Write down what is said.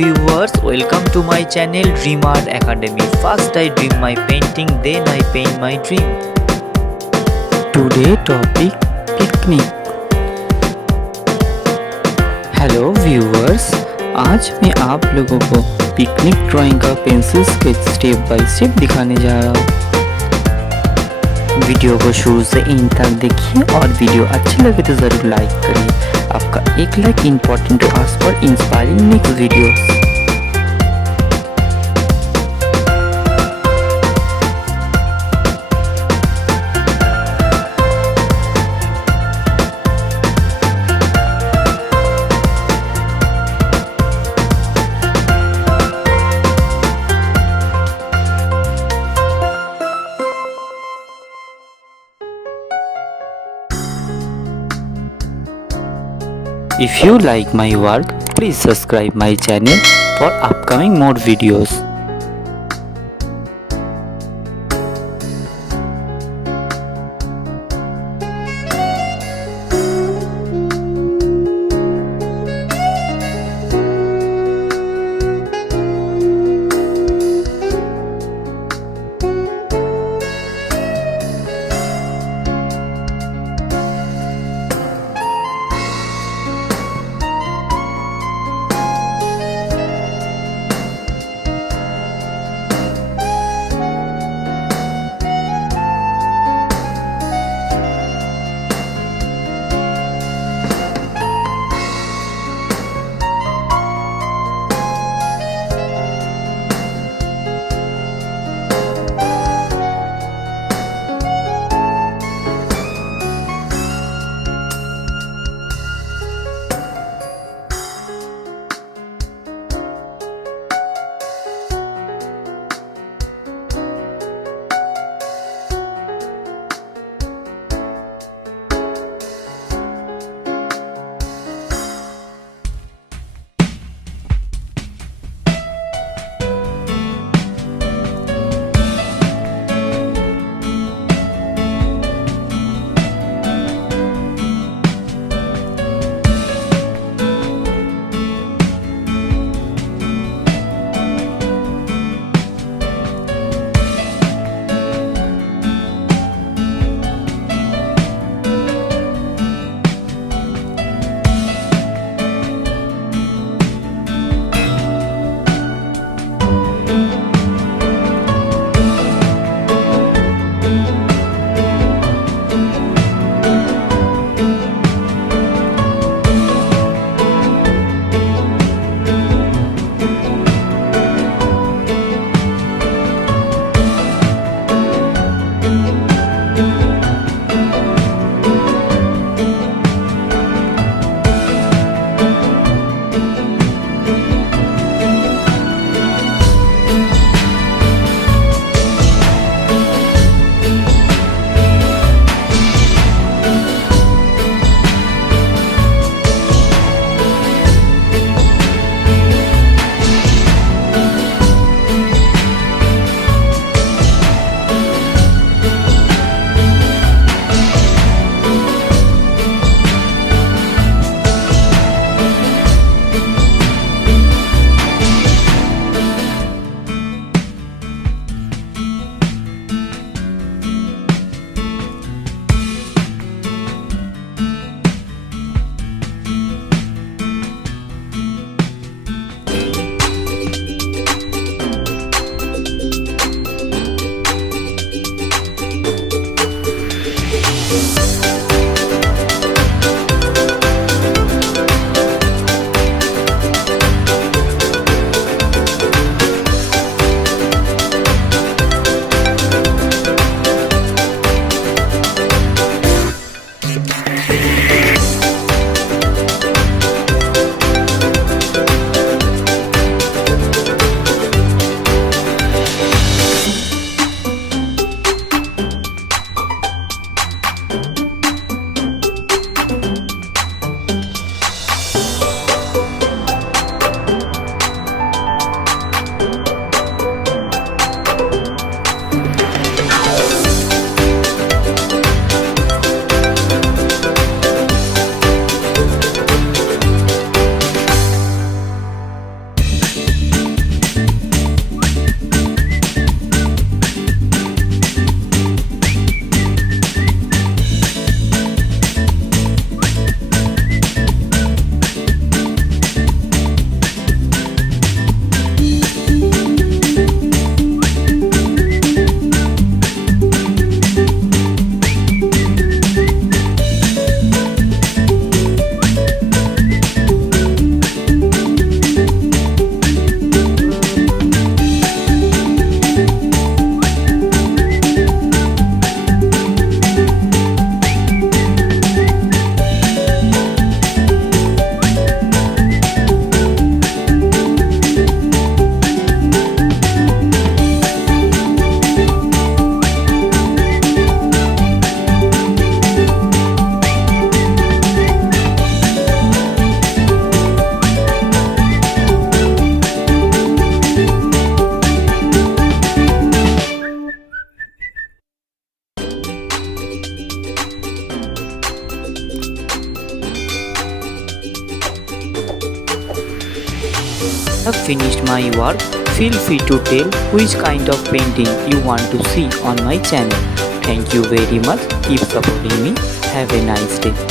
viewers, welcome to my channel Dream Art Academy. First I dream my painting, then I paint my dream. Today topic picnic. Hello viewers, आज मैं आप लोगों को picnic drawing का pencil sketch step by step दिखाने जा रहा हूँ। वीडियो को शुरू से एंड तक देखिए और वीडियो अच्छी लगे तो ज़रूर लाइक करिए। आपका एक like important to us for inspiring next videos. If you like my work, please subscribe my channel for upcoming more videos. have finished my work, feel free to tell which kind of painting you want to see on my channel. Thank you very much. Keep supporting me. Have a nice day.